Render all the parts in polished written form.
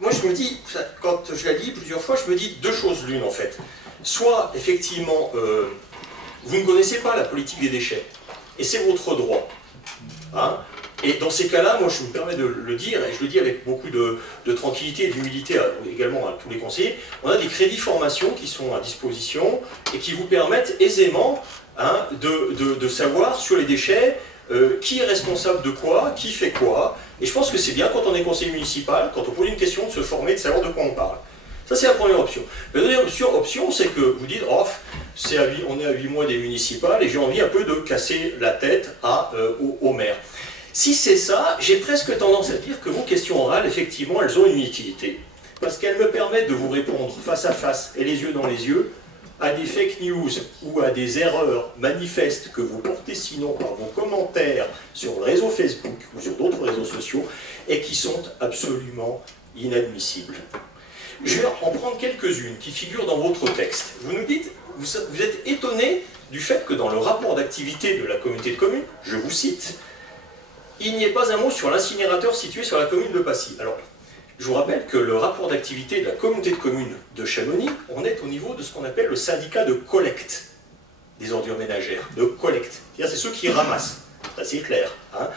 moi je me dis, quand je la lis plusieurs fois, je me dis deux choses l'une en fait. Soit, effectivement, vous ne connaissez pas la politique des déchets, et c'est votre droit. Hein, et dans ces cas-là, moi je me permets de le dire, et je le dis avec beaucoup de tranquillité et d'humilité également à tous les conseillers, on a des crédits formation qui sont à disposition et qui vous permettent aisément hein, de savoir sur les déchets qui est responsable de quoi, qui fait quoi. Et je pense que c'est bien quand on est conseiller municipal, quand on pose une question, de se former, de savoir de quoi on parle. Ça c'est la première option. La deuxième option, c'est que vous dites, oh, on est à 8 mois des municipales et j'ai envie un peu de casser la tête au maire. Si c'est ça, j'ai presque tendance à dire que vos questions orales, effectivement, elles ont une utilité. Parce qu'elles me permettent de vous répondre face à face et les yeux dans les yeux à des fake news ou à des erreurs manifestes que vous portez sinon par vos commentaires sur le réseau Facebook ou sur d'autres réseaux sociaux et qui sont absolument inadmissibles. Je vais en prendre quelques-unes qui figurent dans votre texte. Vous nous dites, vous êtes étonné du fait que dans le rapport d'activité de la communauté de communes, je vous cite, il n'y ait pas un mot sur l'incinérateur situé sur la commune de Passy. Alors, je vous rappelle que le rapport d'activité de la communauté de communes de Chamonix, on est au niveau de ce qu'on appelle le syndicat de collecte des ordures ménagères, de collecte. C'est-à-dire c'est ceux qui ramassent, c'est assez clair. Hein.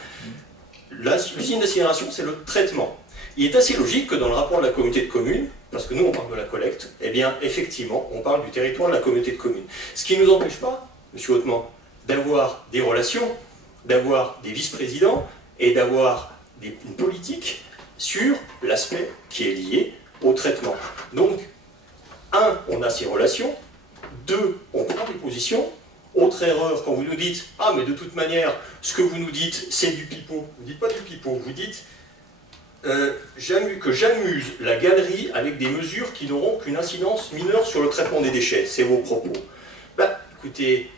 L'usine d'incinération, c'est le traitement. Il est assez logique que dans le rapport de la communauté de communes, parce que nous on parle de la collecte, eh bien effectivement on parle du territoire de la communauté de communes. Ce qui ne nous empêche pas, monsieur Hautement, d'avoir des relations, d'avoir des vice-présidents et d'avoir une politique sur l'aspect qui est lié au traitement. Donc, un, on a ces relations, deux, on prend des positions. Autre erreur, quand vous nous dites « Ah, mais de toute manière, ce que vous nous dites, c'est du pipeau », vous ne dites pas du pipeau, vous dites que j'amuse la galerie avec des mesures qui n'auront qu'une incidence mineure sur le traitement des déchets. C'est vos propos. Ben, écoutez,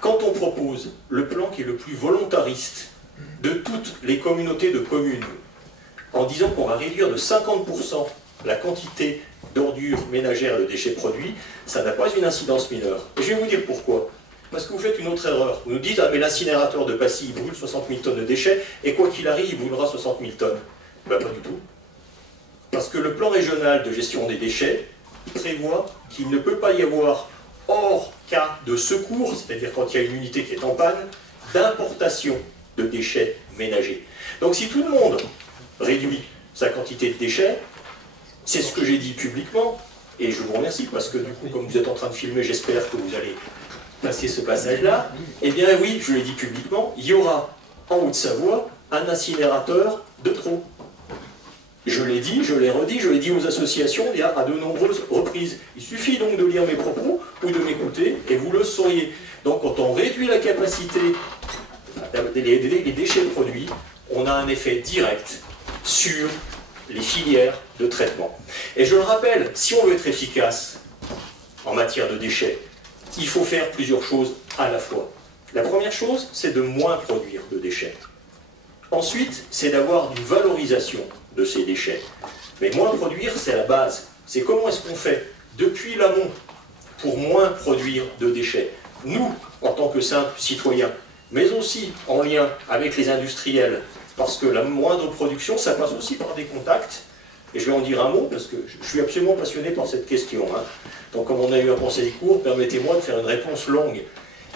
quand on propose le plan qui est le plus volontariste de toutes les communautés de communes, en disant qu'on va réduire de 50% la quantité d'ordures ménagères et de déchets produits, ça n'a pas une incidence mineure. Et je vais vous dire pourquoi. Parce que vous faites une autre erreur. Vous nous dites, ah mais l'incinérateur de Passy, il brûle 60 000 tonnes de déchets, et quoi qu'il arrive, il brûlera 60 000 tonnes. Ben, pas du tout. Parce que le plan régional de gestion des déchets prévoit qu'il ne peut pas y avoir, hors cas de secours, c'est-à-dire quand il y a une unité qui est en panne, d'importation de déchets ménagers. Donc si tout le monde réduit sa quantité de déchets, c'est ce que j'ai dit publiquement, et je vous remercie, parce que du coup, comme vous êtes en train de filmer, j'espère que vous allez passer ce passage-là, eh bien oui, je l'ai dit publiquement, il y aura en Haute-Savoie un incinérateur de trop. Je l'ai dit, je l'ai redit, je l'ai dit aux associations il y a à de nombreuses reprises. Il suffit donc de lire mes propos ou de m'écouter et vous le sauriez. Donc quand on réduit la capacité des déchets produits, on a un effet direct sur les filières de traitement. Et je le rappelle, si on veut être efficace en matière de déchets, il faut faire plusieurs choses à la fois. La première chose, c'est de moins produire de déchets. Ensuite, c'est d'avoir une valorisation de ces déchets. Mais moins produire, c'est la base. C'est comment est-ce qu'on fait depuis l'amont pour moins produire de déchets. Nous, en tant que simples citoyens, mais aussi en lien avec les industriels, parce que la moindre production, ça passe aussi par des contacts. Et je vais en dire un mot, parce que je suis absolument passionné par cette question. Hein. Donc, comme on a eu un conseil court, permettez-moi de faire une réponse longue.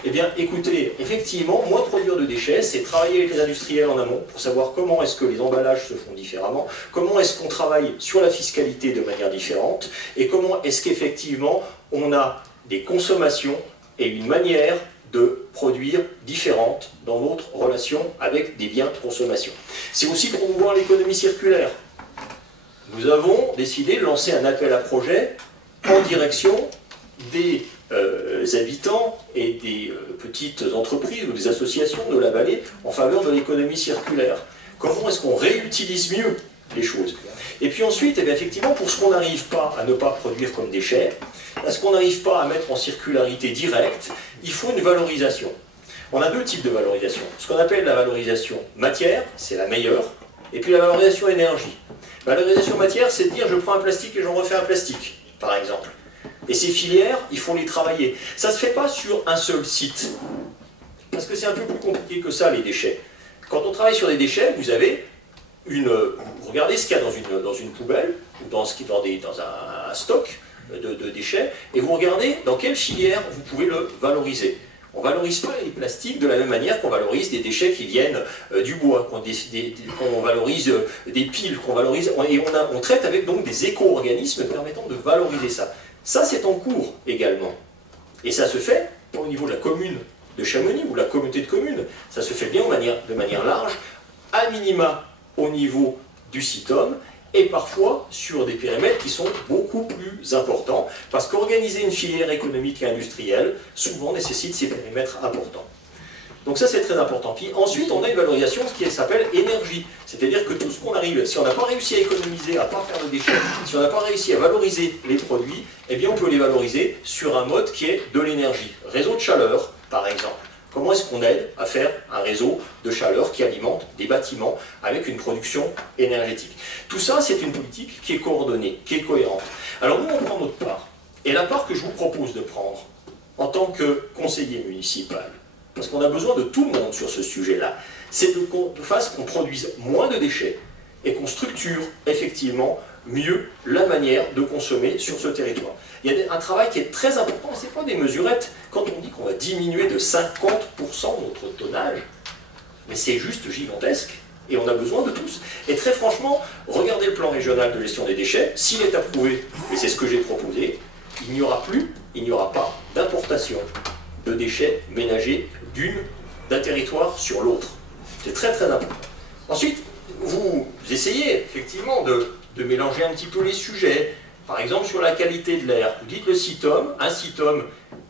Eh bien, écoutez, effectivement, moins produire de déchets, c'est travailler avec les industriels en amont pour savoir comment est-ce que les emballages se font différemment, comment est-ce qu'on travaille sur la fiscalité de manière différente, et comment est-ce qu'effectivement, on a des consommations et une manière de produire différentes dans notre relation avec des biens de consommation. C'est aussi promouvoir l'économie circulaire. Nous avons décidé de lancer un appel à projet en direction des habitants et des petites entreprises ou des associations de la vallée en faveur de l'économie circulaire. Comment est-ce qu'on réutilise mieux les choses? Et puis ensuite, eh bien, effectivement, pour ce qu'on n'arrive pas à ne pas produire comme déchets, à ce qu'on n'arrive pas à mettre en circularité directe, il faut une valorisation. On a deux types de valorisation. Ce qu'on appelle la valorisation matière, c'est la meilleure, et puis la valorisation énergie. La valorisation matière, c'est de dire je prends un plastique et j'en refais un plastique, par exemple. Et ces filières, il faut les travailler. Ça ne se fait pas sur un seul site. Parce que c'est un peu plus compliqué que ça, les déchets. Quand on travaille sur des déchets, vous avez vous regardez ce qu'il y a dans une poubelle, ou dans un stock de déchets, et vous regardez dans quelle filière vous pouvez le valoriser. On ne valorise pas les plastiques de la même manière qu'on valorise des déchets qui viennent du bois, qu'on valorise des piles, et on traite avec donc des éco-organismes permettant de valoriser ça. Ça, c'est en cours également. Et ça se fait, pas au niveau de la commune de Chamonix ou de la communauté de communes, ça se fait bien de manière large, à minima au niveau du CITOM, et parfois sur des périmètres qui sont beaucoup plus importants, parce qu'organiser une filière économique et industrielle, souvent nécessite ces périmètres importants. Donc ça c'est très important. Puis ensuite on a une valorisation qui s'appelle énergie, c'est-à-dire que tout ce qu'on arrive, si on n'a pas réussi à économiser, à ne pas faire de déchets, si on n'a pas réussi à valoriser les produits, eh bien on peut les valoriser sur un mode qui est de l'énergie. Réseau de chaleur par exemple. Comment est-ce qu'on aide à faire un réseau de chaleur qui alimente des bâtiments avec une production énergétique? Tout ça, c'est une politique qui est coordonnée, qui est cohérente. Alors nous, on prend notre part. Et la part que je vous propose de prendre en tant que conseiller municipal, parce qu'on a besoin de tout le monde sur ce sujet-là, c'est de façon qu'on produise moins de déchets et qu'on structure effectivement mieux la manière de consommer sur ce territoire. Il y a un travail qui est très important, ce n'est pas des mesurettes. Quand on dit qu'on va diminuer de 50% notre tonnage, mais c'est juste gigantesque, et on a besoin de tous. Et très franchement, regardez le plan régional de gestion des déchets, s'il est approuvé, et c'est ce que j'ai proposé, il n'y aura pas d'importation de déchets ménagers d'un territoire sur l'autre. C'est très très important. Ensuite, vous essayez effectivement de mélanger un petit peu les sujets. Par exemple, sur la qualité de l'air, vous dites le CITOM, un CITOM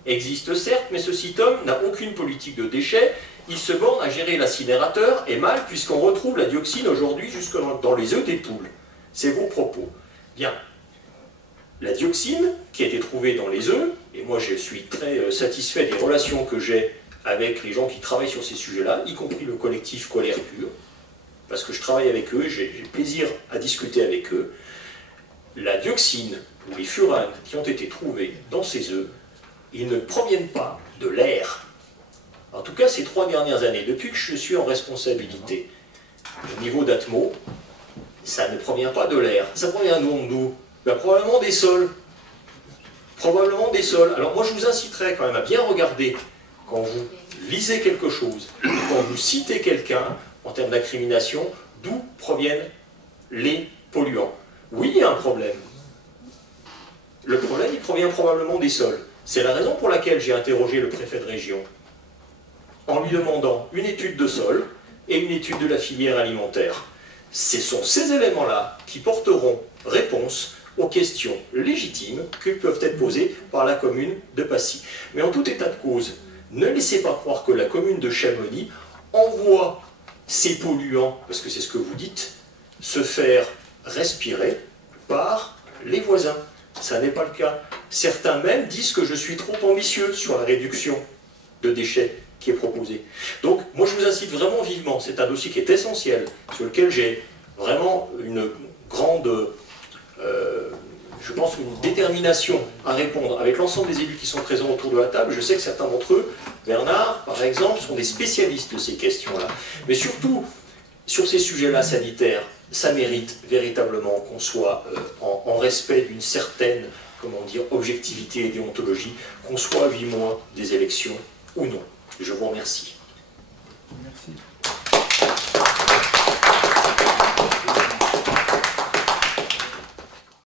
existe certes, mais ce CITOM n'a aucune politique de déchets, il se borne à gérer l'incinérateur, et mal, puisqu'on retrouve la dioxine aujourd'hui jusque dans les œufs des poules. C'est vos propos. Bien. La dioxine, qui a été trouvée dans les œufs, et moi je suis très satisfait des relations que j'ai avec les gens qui travaillent sur ces sujets-là, y compris le collectif Colère Pure, parce que je travaille avec eux, j'ai plaisir à discuter avec eux. La dioxine ou les furanes qui ont été trouvés dans ces œufs, ils ne proviennent pas de l'air. En tout cas, ces 3 dernières années, depuis que je suis en responsabilité, au niveau d'Atmo, ça ne provient pas de l'air. Ça provient d'où? Ben, probablement des sols. Probablement des sols. Alors moi, je vous inciterai quand même à bien regarder quand vous lisez quelque chose, quand vous citez quelqu'un, en termes d'incrimination, d'où proviennent les polluants. Oui, il y a un problème. Le problème, il provient probablement des sols. C'est la raison pour laquelle j'ai interrogé le préfet de région en lui demandant une étude de sol et une étude de la filière alimentaire. Ce sont ces éléments-là qui porteront réponse aux questions légitimes qui peuvent être posées par la commune de Passy. Mais en tout état de cause, ne laissez pas croire que la commune de Chamonix envoie ces polluants, parce que c'est ce que vous dites, se faire respirer par les voisins. Ça n'est pas le cas. Certains même disent que je suis trop ambitieux sur la réduction de déchets qui est proposée. Donc, moi je vous incite vraiment vivement, c'est un dossier qui est essentiel, sur lequel j'ai vraiment une grande, je pense, une détermination à répondre avec l'ensemble des élus qui sont présents autour de la table. Je sais que certains d'entre eux, Bernard par exemple, sont des spécialistes de ces questions-là. Mais surtout, sur ces sujets-là sanitaires, ça mérite véritablement qu'on soit en respect d'une certaine, comment dire, objectivité et déontologie, qu'on soit à 8 mois des élections ou non. Je vous remercie. Merci.